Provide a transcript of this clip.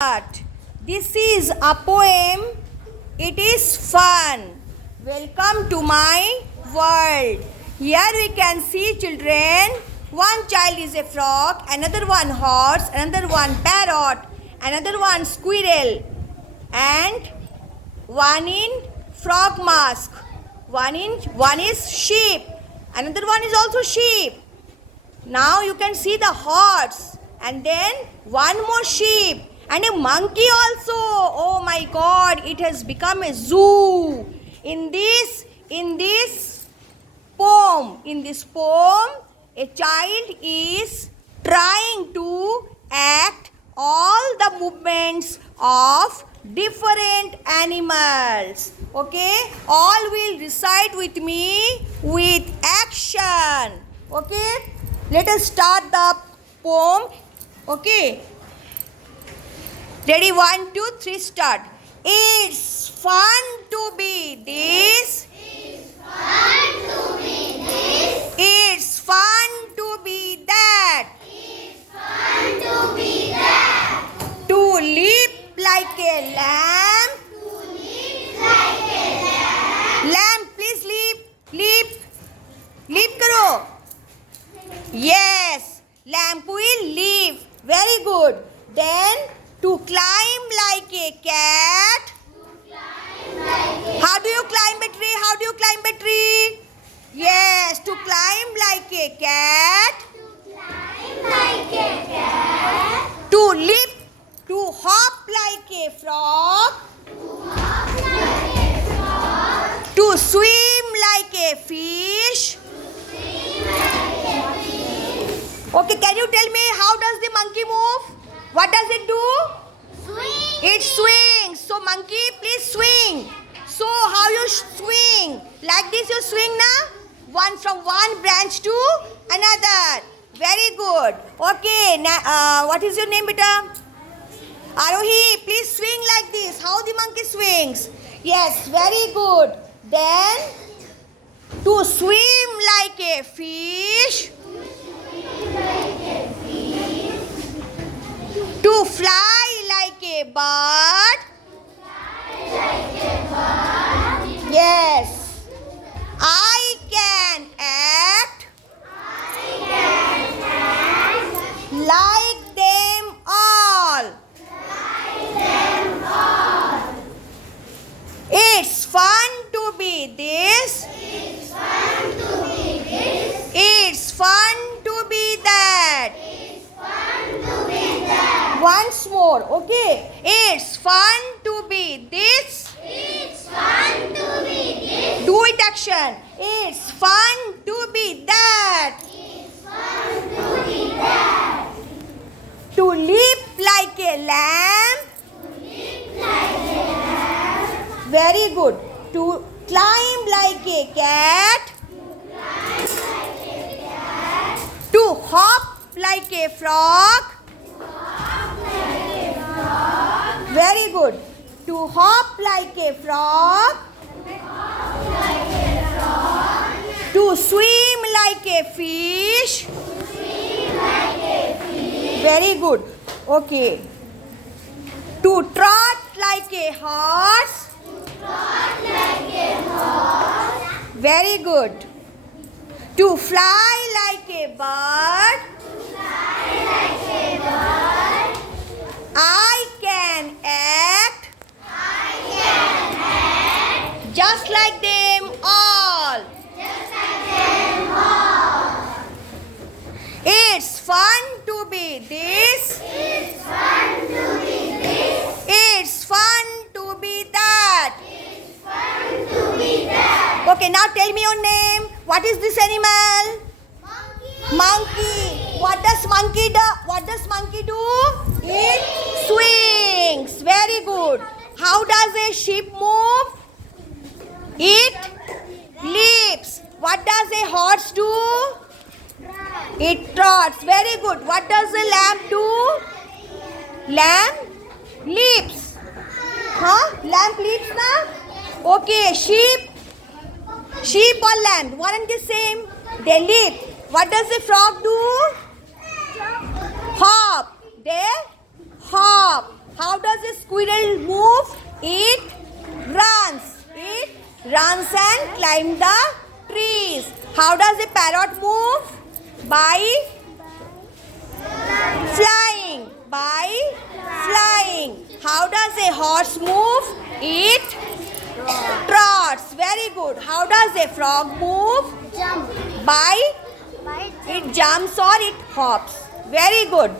But this is a poem. It is fun. Welcome to my world. Here we can see children. One child is a frog, another one horse, another one parrot, another one squirrel, and one in frog mask. One is sheep. Another one is also sheep. Now you can see the horse, and then one more sheep. And a monkey also. Oh my God, it has become a zoo. In this poem, a child is trying to act all the movements of different animals. Okay, all will recite with me with action. Okay, let us start the poem. Okay. Ready? 1, 2, 3, start. It's fun to be this. It's fun to be this. It's fun to be that. It's fun to be that. To leap like a lamb. To live like a lamb. Lamb, please leap. Leap. Leap karo. Yes. Lamb will leap. Very good. Then to climb like a cat. How do you climb a tree? How do you climb a tree? Yes, to climb like a cat. To climb like a cat. To leap, to hop like a frog. To hop like a frog. To swim like a fish. To swim like a fish. Okay, can you tell me how does the monkey move? What does it do? Swing. It swings. So monkey, please swing. So how you swing? Like this you swing na? One from one branch to another. Very good. Okay. What is your name, beta? Arohi, please swing like this. How the monkey swings? Yes, very good. Then to swim like a fish. To fly like a bird. Yes. I can act like them all. It's fun to be this. It's fun to be this. It's fun to be that. It's fun to be that. Once more, okay? It's fun to be this. It's fun to be this. Do it action. It's fun to be that. It's fun to be that. To leap like a lamb. To live like a lamb. Very good. To climb like a cat. Climb like a cat. To hop like a frog. Hop like a frog. Very good. To hop like a frog. Hop like a frog. To swim like a fish. Swim like a fish. Very good. Okay. To trot like a horse. Trot like a horse. Very good. To fly like a bird. Fly like a bird. I can act I can act just like them all. just like them all. It's fun to be this. It's fun to be this. It's fun to be that. It's fun to be that. Okay, now tell me your name. What is this animal? Monkey. Monkey. What does monkey do? What does monkey do? It swings. Very good. How does a sheep move? It leaps. What does a horse do? It trots. Very good. What does a lamb do? Lamb leaps. Huh? Lamb leaps na? Okay. Sheep or lamb? One and the same. They leap. What does a frog do? Hop. They hop. How squirrel move? It runs. It runs and climb the trees. How does a parrot move? By flying. By flying. How does a horse move? It trots. Very good. How does a frog move? Jump. By By it jumps or it hops. Very good.